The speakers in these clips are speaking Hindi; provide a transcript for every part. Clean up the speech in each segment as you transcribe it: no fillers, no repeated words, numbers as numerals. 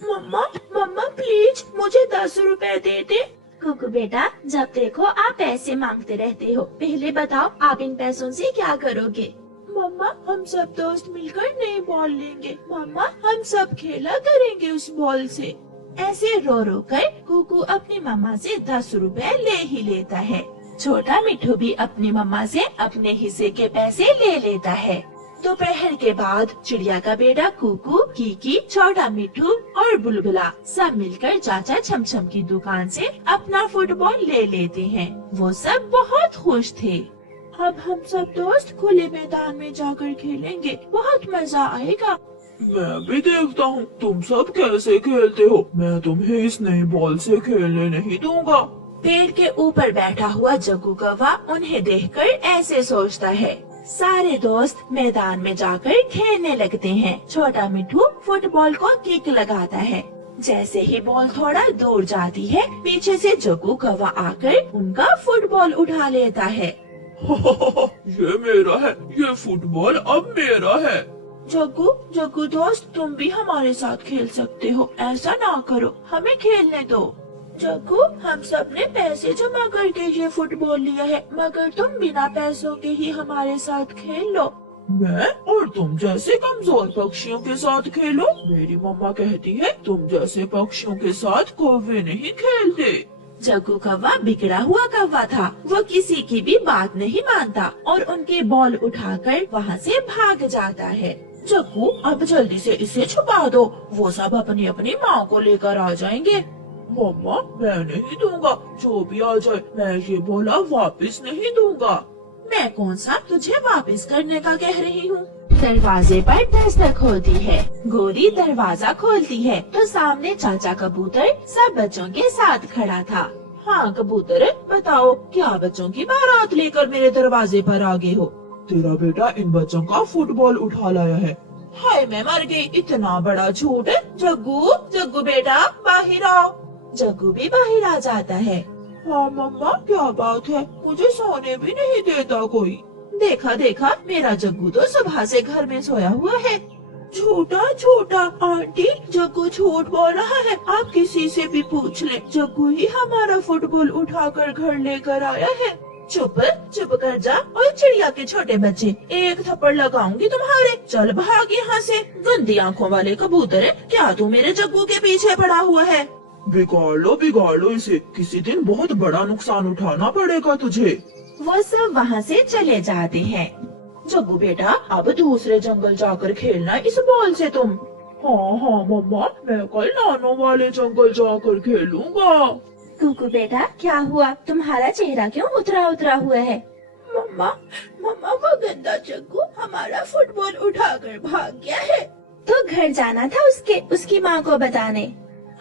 मम्मा मम्मा प्लीज मुझे 10 रुपए दे दे। कुकू बेटा, जब देखो आप पैसे मांगते रहते हो। पहले बताओ आप इन पैसों से क्या करोगे? मम्मा हम सब दोस्त मिलकर नई बॉल लेंगे। मम्मा हम सब खेला करेंगे उस बॉल से। ऐसे रो रो कर कुकू अपनी मम्मा से 10 रुपए ले ही लेता है। छोटा मिठू भी अपनी मम्मा से अपने हिस्से के पैसे ले लेता है। दोपहर के बाद चिड़िया का बेटा कुकू, कीकी, छोटा मिठू और बुलबुला सब मिलकर चाचा छमछम की दुकान से अपना फुटबॉल ले लेते हैं। वो सब बहुत खुश थे। अब हम सब दोस्त खुले मैदान में जाकर खेलेंगे, बहुत मजा आएगा। मैं भी देखता हूँ तुम सब कैसे खेलते हो। मैं तुम्हें इस नई बॉल से खेलने नहीं दूंगा। पेड़ के ऊपर बैठा हुआ जग्गू कौवा उन्हें देखकर ऐसे सोचता है। सारे दोस्त मैदान में जाकर खेलने लगते हैं। छोटा मिठू फुटबॉल को किक लगाता है। जैसे ही बॉल थोड़ा दूर जाती है, पीछे से जग्गू कौवा आकर उनका फुटबॉल उठा लेता है। ये मेरा है, ये फुटबॉल अब मेरा है। जग्गू जग्गू दोस्त तुम भी हमारे साथ खेल सकते हो, ऐसा ना करो, हमें खेलने दो। जग्गू हम सब ने पैसे जमा करके ये फुटबॉल लिया है, मगर तुम बिना पैसों के ही हमारे साथ खेल लो। मैं और तुम जैसे कमजोर पक्षियों के साथ खेलो। मेरी मम्मा कहती है तुम जैसे पक्षियों के साथ कौवे नहीं खेलते। जग्गू कौवा बिगड़ा हुआ कौवा था। वो किसी की भी बात नहीं मानता और उनके बॉल उठाकर वहाँ से भाग जाता है। जग्गू अब जल्दी से इसे छुपा दो, वो सब अपनी अपनी माँ को लेकर आ जाएंगे। मम्मा मैं नहीं दूंगा, जो भी आ जाए मैं ये बोला वापस नहीं दूंगा। मैं कौन सा तुझे वापस करने का कह रही हूँ। दरवाजे पर दस्तक होती है। गोरी दरवाजा खोलती है तो सामने चाचा कबूतर सब बच्चों के साथ खड़ा था। हाँ कबूतर, बताओ क्या बच्चों की बारात लेकर मेरे दरवाजे पर आ गए हो? तेरा बेटा इन बच्चों का फुटबॉल उठा लाया है। हाय मैं मर गई, इतना बड़ा झूठ। जग्गू जग्गू बेटा बाहर आओ। जग्गू भी बाहर आ जाता है। हाँ मम्मा क्या बात है, मुझे सोने भी नहीं देता कोई। देखा देखा मेरा जग्गू तो सुबह से घर में सोया हुआ है। छोटा छोटा आंटी, जग्गू झूठ बोल रहा है, आप किसी से भी पूछ ले, जग्गू ही हमारा फुटबॉल उठाकर घर लेकर आया है। चुप चुप कर जा। और चिड़िया के छोटे बच्चे, एक थप्पड़ लगाऊंगी तुम्हारे। चल भाग यहाँ से। गंदी आंखों वाले कबूतर, क्या तू मेरे जग्गू के पीछे पड़ा हुआ है? बिगाड़ लो इसे, किसी दिन बहुत बड़ा नुकसान उठाना पड़ेगा तुझे। वो सब वहाँ से चले जाते हैं। जग्गू बेटा अब दूसरे जंगल जाकर खेलना इस बॉल से तुम। हाँ मम्मा मैं कल नानों वाले जंगल जाकर खेलूंगा। कुकू बेटा क्या हुआ, तुम्हारा चेहरा क्यों उतरा उतरा हुआ है? मम्मा मम्मा वो गंदा जग्गू हमारा फुटबॉल उठाकर भाग गया है। तो घर जाना था उसकी माँ को बताने।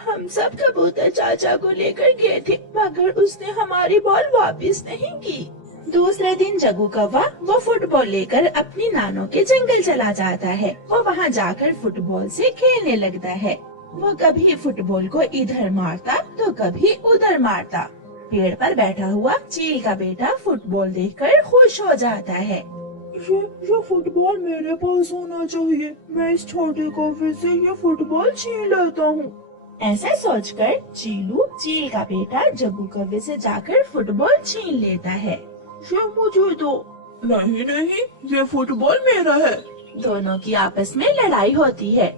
हम सब कबूतर चाचा को लेकर गए थे, मगर उसने हमारी बॉल वापस नहीं की। दूसरे दिन जग्गू कौवा वो फुटबॉल लेकर अपनी नानों के जंगल चला जाता है। वो वहाँ जाकर फुटबॉल से खेलने लगता है। वो कभी फुटबॉल को इधर मारता तो कभी उधर मारता। पेड़ पर बैठा हुआ चील का बेटा फुटबॉल देखकर खुश हो जाता है। ये फुटबॉल मेरे पास होना चाहिए, मैं इस छोटे कौवे से ये फुटबॉल छीन लेता हूँ। ऐसा सोचकर चीलू, चील का बेटा, जग्गू कौवे से जाकर फुटबॉल छीन लेता है। ये मुझे दो। नहीं ये फुटबॉल मेरा है। दोनों की आपस में लड़ाई होती है।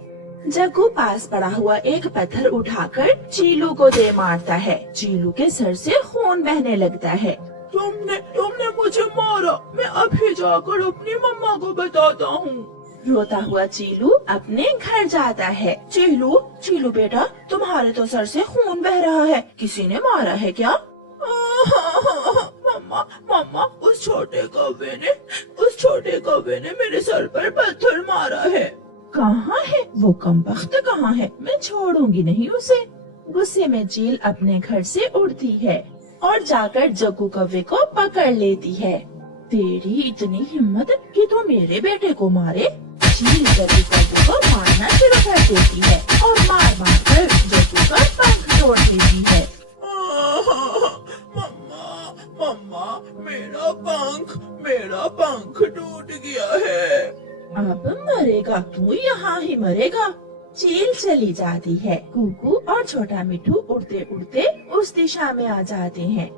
जग्गू पास पड़ा हुआ एक पत्थर उठाकर चीलू को दे मारता है। चीलू के सर से खून बहने लगता है। तुमने मुझे मारा, मैं अभी जाकर अपनी मम्मा को बताता हूँ। रोता हुआ चीलू अपने घर जाता है। चीलू बेटा तुम्हारे तो सर से खून बह रहा है, किसी ने मारा है क्या? मम्मा उस छोटे कौवे ने मेरे सर पर पत्थर मारा है। कहाँ है वो कमबख्त, कहाँ है? मैं छोड़ूंगी नहीं उसे। गुस्से में चील अपने घर से उड़ती है और जाकर जग्गू कौवे को पकड़ लेती है। तेरी इतनी हिम्मत कि तू मेरे बेटे को मारे? चील जग्गू कौवे को मारना शुरू कर देती है और मार कर जग्गू का पंख तोड़ देती है। मम्मा मेरा पंख टूट गया है। अब मरेगा तू, यहाँ ही मरेगा। चील चली जाती है। कुकू और छोटा मिठू उड़ते उड़ते उस दिशा में आ जाते हैं।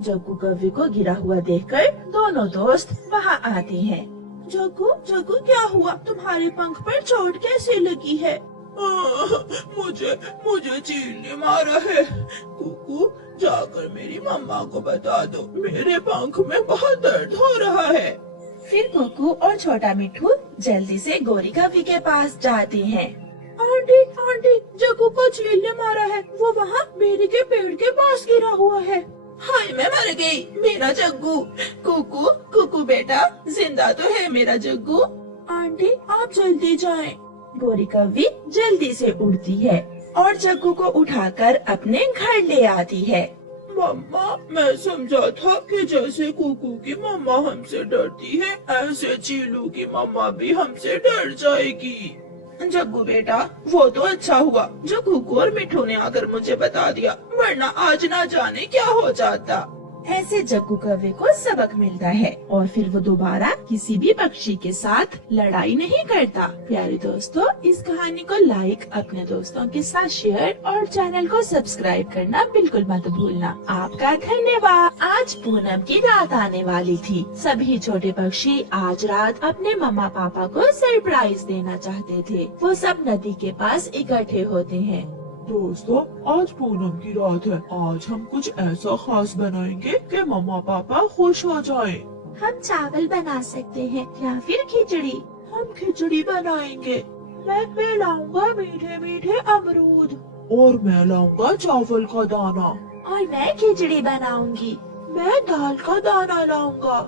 जग्गू कौवे को गिरा हुआ देखकर दोनों दोस्त वहाँ आते हैं। जग्गू जग्गू क्या हुआ, तुम्हारे पंख पर चोट कैसे लगी है? मुझे चील ने मारा है। कुकू जाकर मेरी मम्मा को बता दो, मेरे पंख में बहुत दर्द हो रहा है। फिर कुकू और छोटा मिठू जल्दी से गोरी कौवे के पास जाते हैं। आंटी आंटी, जग्गू को चील ने मारा है, वो वहाँ बेरी के पेड़ के पास गिरा हुआ है। हाय मैं मर गई, मेरा जग्गू। कुकू कुकू बेटा, जिंदा तो है मेरा जग्गू। आंटी आप जल्दी जाएं। गोरी कौवी जल्दी से उड़ती है और जग्गू को उठाकर अपने घर ले आती है। मम्मा, मैं समझा था कि जैसे कुकू की मम्मा हमसे डरती है, ऐसे चीलू की मम्मा भी हमसे डर जाएगी। जग्गू बेटा, वो तो अच्छा हुआ जो कुकू और मिठू ने आकर मुझे बता दिया, वरना आज ना जाने क्या हो जाता। ऐसे जग्गू कौवे को सबक मिलता है और फिर वो दोबारा किसी भी पक्षी के साथ लड़ाई नहीं करता। प्यारे दोस्तों, इस कहानी को लाइक, अपने दोस्तों के साथ शेयर और चैनल को सब्सक्राइब करना बिल्कुल मत भूलना। आपका धन्यवाद। आज पूनम की रात आने वाली थी। सभी छोटे पक्षी आज रात अपने मम्मा पापा को सरप्राइज देना चाहते थे। वो सब नदी के पास इकट्ठे होते हैं। दोस्तों, आज पूनम की रात है। आज हम कुछ ऐसा खास बनाएंगे कि मम्मा पापा खुश हो जाएं। हम चावल बना सकते हैं या फिर खिचड़ी। हम खिचड़ी बनाएंगे। मैं लाऊंगा मीठे मीठे अमरूद। और मैं लाऊंगा चावल का दाना। और मैं खिचड़ी बनाऊंगी। मैं दाल का दाना लाऊंगा।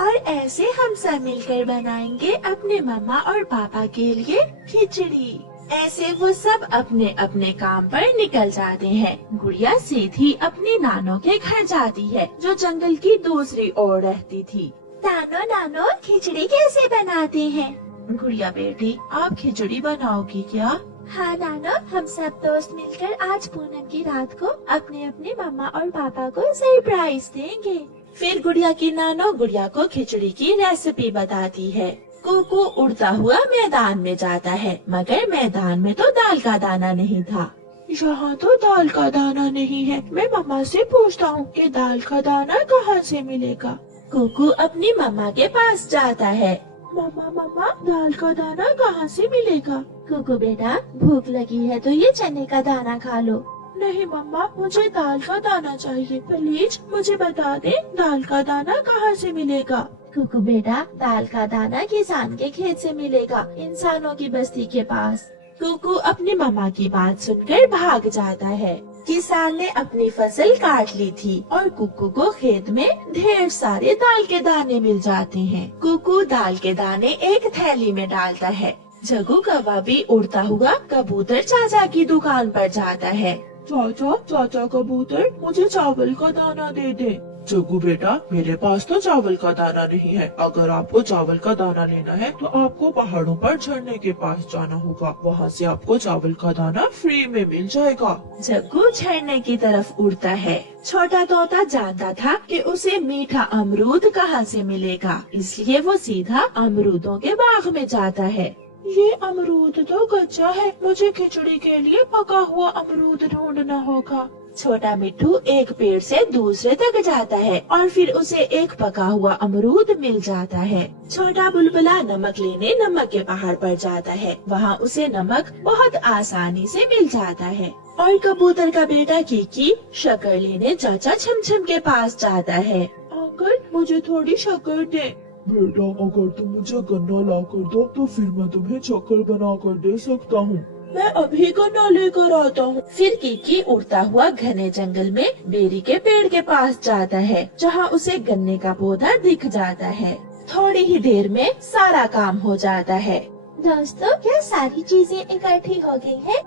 और ऐसे हम सब मिलकर बनाएंगे अपने मम्मा और पापा के लिए खिचड़ी। ऐसे वो सब अपने अपने काम पर निकल जाते हैं। गुड़िया सीधी अपनी नानो के घर जाती है, जो जंगल की दूसरी ओर रहती थी। नानो नानो, खिचड़ी कैसे बनाते हैं? गुड़िया बेटी, आप खिचड़ी बनाओगी क्या? हाँ नानो, हम सब दोस्त मिलकर आज पूनम की रात को अपने अपने मम्मा और पापा को सरप्राइज देंगे। फिर गुड़िया की नानो गुड़िया को खिचड़ी की रेसिपी बताती है। कुकू उड़ता हुआ मैदान में जाता है, मगर मैदान में तो दाल का दाना नहीं था। यहाँ तो दाल का दाना नहीं है। मैं मम्मा से पूछता हूँ कि दाल का दाना कहाँ से मिलेगा। कुकू अपनी मम्मा के पास जाता है। मम्मा मम्मा, दाल का दाना कहाँ से मिलेगा? कुकू बेटा, भूख लगी है तो ये चने का दाना खा लो। नहीं मम्मा, मुझे दाल का दाना चाहिए। प्लीज मुझे बता दे, दाल का दाना कहाँ से मिलेगा? कुकू बेटा, दाल का दाना किसान के खेत से मिलेगा, इंसानों की बस्ती के पास। कुकू अपनी मम्मा की बात सुनकर भाग जाता है। किसान ने अपनी फसल काट ली थी और कुकू को खेत में ढेर सारे दाल के दाने मिल जाते हैं। कुकू दाल के दाने एक थैली में डालता है। जग्गू कौवा भी उड़ता हुआ कबूतर चाचा की दुकान पर जाता है। चाचा कबूतर, मुझे चावल का दाना दे दे। जग्गू बेटा, मेरे पास तो चावल का दाना नहीं है। अगर आपको चावल का दाना लेना है तो आपको पहाड़ों पर झरने के पास जाना होगा। वहाँ से आपको चावल का दाना फ्री में मिल जाएगा। जग्गू झरने की तरफ उड़ता है। छोटा तोता जानता था कि उसे मीठा अमरूद कहाँ से मिलेगा, इसलिए वो सीधा अमरूदों के बाग में जाता है। ये अमरूद तो कच्चा है, मुझे खिचड़ी के लिए पका हुआ अमरूद ढूंढना होगा। छोटा मिट्ठू एक पेड़ से दूसरे तक जाता है और फिर उसे एक पका हुआ अमरूद मिल जाता है। छोटा बुलबुला नमक लेने नमक के पहाड़ पर जाता है। वहाँ उसे नमक बहुत आसानी से मिल जाता है। और कबूतर का बेटा कीकी शक्कर लेने चाचा छमछम के पास जाता है। अंकल, मुझे थोड़ी शक्कर दे। बेटा, अगर तुम मुझे गन्ना ला कर दो तो फिर मैं तुम्हें शक्कर बना कर दे सकता हूँ। मैं अभी गन्ना लेकर आता हूँ। फिर कीकी उड़ता हुआ घने जंगल में बेरी के पेड़ के पास जाता है, जहाँ उसे गन्ने का पौधा दिख जाता है। थोड़ी ही देर में सारा काम हो जाता है। दोस्तों, क्या सारी चीजें इकट्ठी हो गई है?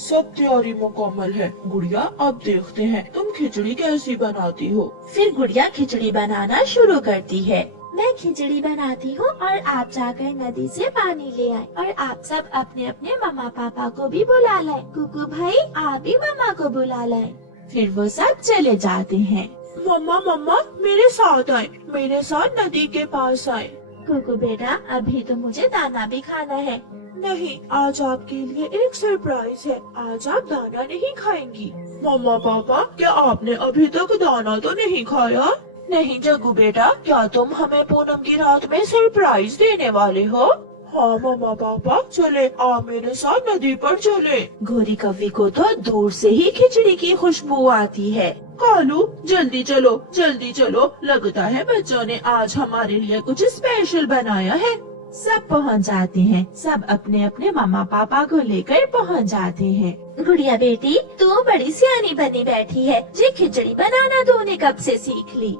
सब तैयारी मुकम्मल है। गुड़िया, अब देखते हैं तुम खिचड़ी कैसी बनाती हो। फिर गुड़िया खिचड़ी बनाना शुरू करती है। मैं खिचड़ी बनाती हूँ और आप जाकर नदी से पानी ले आए और आप सब अपने अपने मम्मा पापा को भी बुला लाए। कुकू भाई, आप भी मम्मा को बुला लाए। फिर वो सब चले जाते हैं। मम्मा मम्मा, मेरे साथ आए, मेरे साथ नदी के पास आए। कुकू बेटा, अभी तो मुझे दाना भी खाना है। नहीं, आज आपके लिए एक सरप्राइज है। आज आप दाना नहीं खाएंगी। मम्मा पापा, क्या आपने अभी तक दाना तो नहीं खाया? नहीं जग्गू बेटा, क्या तुम हमें पूनम की रात में सरप्राइज देने वाले हो? हाँ मम्मा पापा, चले आप मेरे साथ नदी पर चले। गोरी कव्वी को तो दूर से ही खिचड़ी की खुशबू आती है। कालू जल्दी चलो, लगता है बच्चों ने आज हमारे लिए कुछ स्पेशल बनाया है। सब पहुंच जाते हैं। सब अपने अपने मम्मा पापा को लेकर पहुंच जाते हैं। गुड़िया बेटी, तू बड़ी सियानी बनी बैठी है। ये खिचड़ी बनाना तूने कब से सीख ली?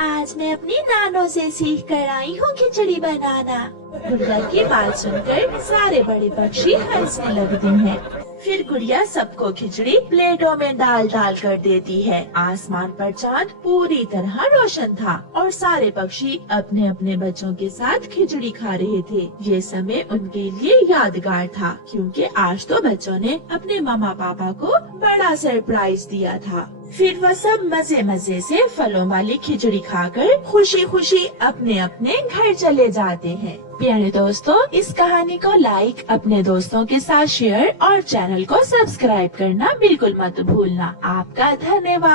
आज मैं अपनी नानों से सीख कर आई हूँ खिचड़ी बनाना। गुड़िया की बात सुनकर सारे बड़े पक्षी हंसने लगते हैं। फिर गुड़िया सबको खिचड़ी प्लेटों में डाल कर देती है। आसमान पर चांद पूरी तरह रोशन था और सारे पक्षी अपने अपने बच्चों के साथ खिचड़ी खा रहे थे। ये समय उनके लिए यादगार था, क्योंकि आज तो बच्चों ने अपने मामा पापा को बड़ा सरप्राइज दिया था। फिर वह सब मजे मजे से फलों वाली खिचड़ी खाकर खुशी खुशी अपने अपने घर चले जाते हैं। प्यारे दोस्तों, इस कहानी को लाइक, अपने दोस्तों के साथ शेयर और चैनल को सब्सक्राइब करना बिल्कुल मत भूलना। आपका धन्यवाद।